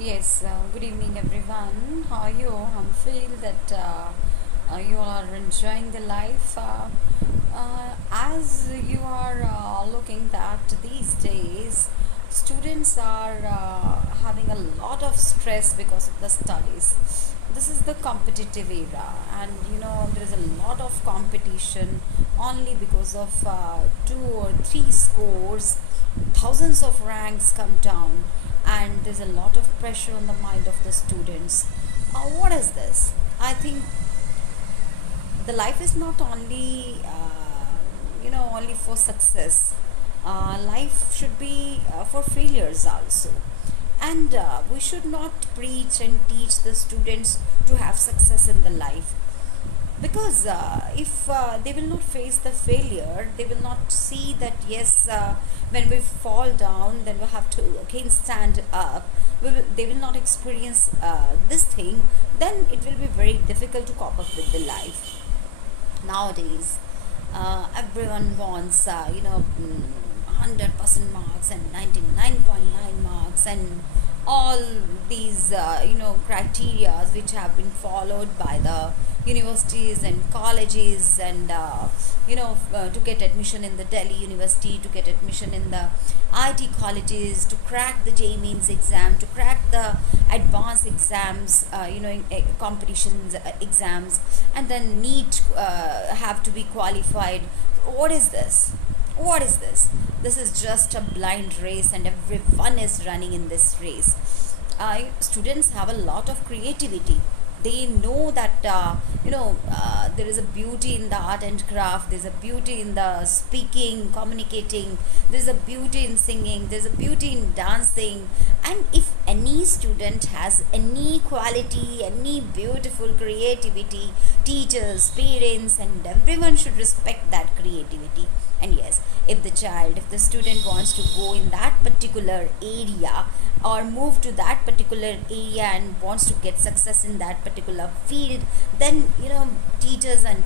Yes, good evening everyone. How are you? I feel that you all are enjoying the life. As you are looking that these days, students are having a lot of stress because of the studies. This is the competitive era, and there is a lot of competition only because of two or three scores. Thousands of ranks come down, and there's a lot of pressure on the mind of the students. What is this? I think the life is not only only for success. Life should be for failures also, and we should not preach and teach the students to have success in the life, because if they will not face the failure, they will not see that yes, when we fall down then we have to again stand up. They will not experience this thing, then it will be very difficult to cope up with the life. Nowadays everyone wants 100% marks and 99.9 marks, and all these criterias which have been followed by the universities and colleges, and to get admission in the Delhi University, to get admission in the IT colleges, to crack the JEE Means exam, to crack the advanced exams, competitions exams, and then NEET have to be qualified. What is this? What is this? This is just a blind race, and everyone is running in this race. Students have a lot of creativity. They know that there is a beauty in the art and craft, there's a beauty in the speaking, communicating, there's a beauty in singing, there's a beauty in dancing. And if any student has any quality, any beautiful creativity, teachers, parents, and everyone should respect that creativity. And yes, if the student wants to go in that particular area, or move to that particular area, and wants to get success in that particular field, then teachers and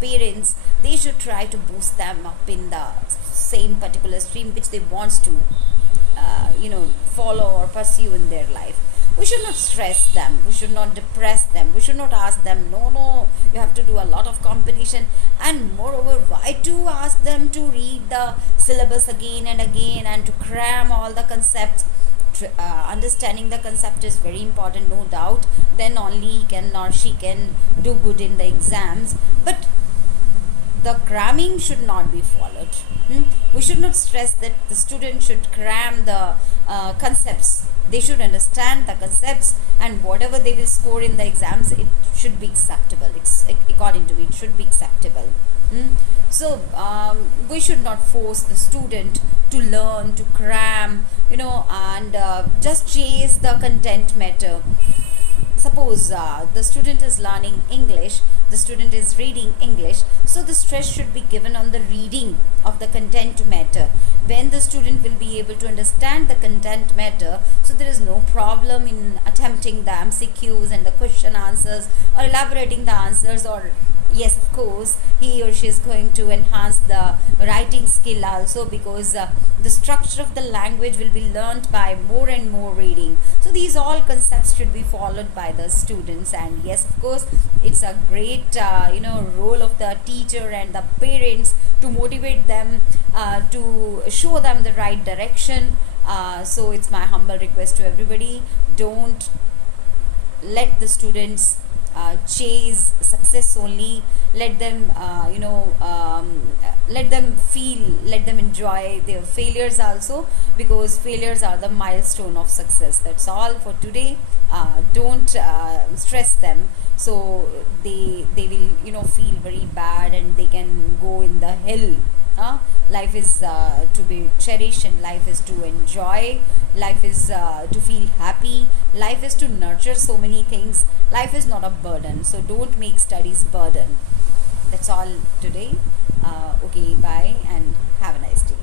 parents, they should try to boost them up in the same particular stream which they wants to follow or pursue in their life. We should not stress them, we should not depress them, we should not ask them, no, you have to do a lot of competition. And moreover, why to ask them to read the syllabus again and again, and to cram all the concepts? Understanding the concept is very important, no doubt, then only he can or she can do good in the exams. But the cramming should not be followed. We should not stress that the student should cram the concepts. They should understand the concepts, and whatever they will score in the exams, it should be acceptable. According to me, it should be acceptable. So we should not force the student to learn, to cram, and just chase the content matter. Suppose the student is learning English, the student is reading English, so the stress should be given on the reading of the content matter. When the student will be able to understand the content matter, so there is no problem in attempting the MCQs and the question answers, or elaborating the answers, or yes, of course, he or she is going to enhance the writing skill also, because the structure of the language will be learnt by more and more reading. So these all concepts should be followed by the students. And yes, of course, it's a great role of the teacher and the parents to motivate them, to show them the right direction. So it's my humble request to everybody, don't let the students chase success only. Let them let them feel, let them enjoy their failures also, because failures are the milestone of success. That's all for today. Don't stress them, so they will feel very bad, and they can go in the hell. Life is to be cherished, and life is to enjoy, life is to feel happy, life is to nurture so many things. Life is not a burden, so don't make studies burden. That's all today. Okay, bye, and have a nice day.